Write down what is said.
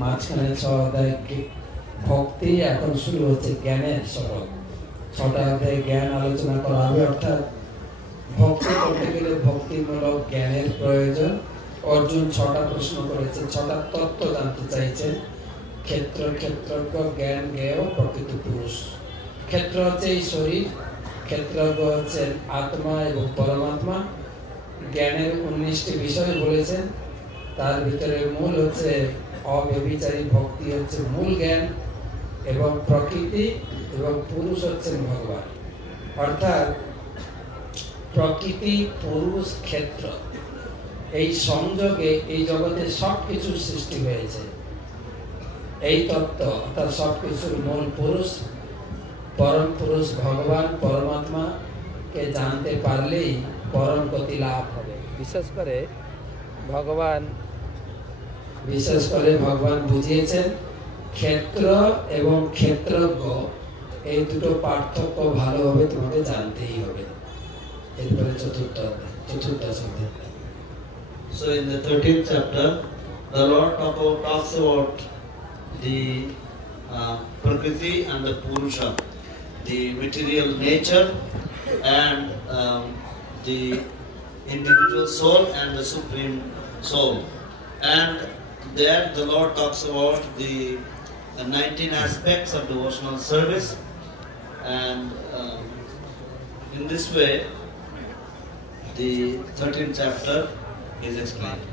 মাঝখানে 6 অধ্যায় ভক্তি, এখন শুরু হচ্ছে জ্ঞানের সড়ক। 6টা অধ্যায় জ্ঞান আলোচনা করা হবে, অর্থাৎ ভক্তি করতে গেলে ভক্তিমূলক জ্ঞানের প্রয়োজন। অর্জুন 6টা প্রশ্ন করেছে, 6টা তত্ত্ব জানতে চাইছেন। ক্ষেত্র, ক্ষেত্রজ্ঞ, জ্ঞান, জ্ঞেয়, প্রকৃতি, পুরুষ। ক্ষেত্র হচ্ছে এই শরীর, ক্ষেত্রজ্ঞ হচ্ছেন আত্মা এবং পরমাত্মা। জ্ঞানের 19টি বিষয় বলেছেন, তার ভিতরে মূল হচ্ছে অব্যভিচারী ভক্তি হচ্ছে মূল জ্ঞান, এবং প্রকৃতি এবং পুরুষ হচ্ছেন ভগবান। অর্থাৎ প্রকৃতি, পুরুষ, ক্ষেত্র, এই সংযোগে এই জগতে সবকিছু সৃষ্টি হয়েছে। এই তত্ত্ব অর্থাৎ সবকিছুর মূল পুরুষ, পরম পুরুষ ভগবান পরমাত্মা কে জানতে পারলেই পরম গতি লাভ হবে। বিশেষ করে ভগবান বুঝিয়েছেন ক্ষেত্র এবং ক্ষেত্রজ্ঞ, এই দুটো পার্থক্য ভালোভাবে তোমাকে জানতেই হবে। এরপরে চতুর্থ অধ্যায়। So in the 13th chapter, the Lord talks about the Prakriti and the Purusha, the material nature and the individual soul and the supreme soul. And there the Lord talks about the 19 aspects of devotional service, and in this way the 13th chapter is explained.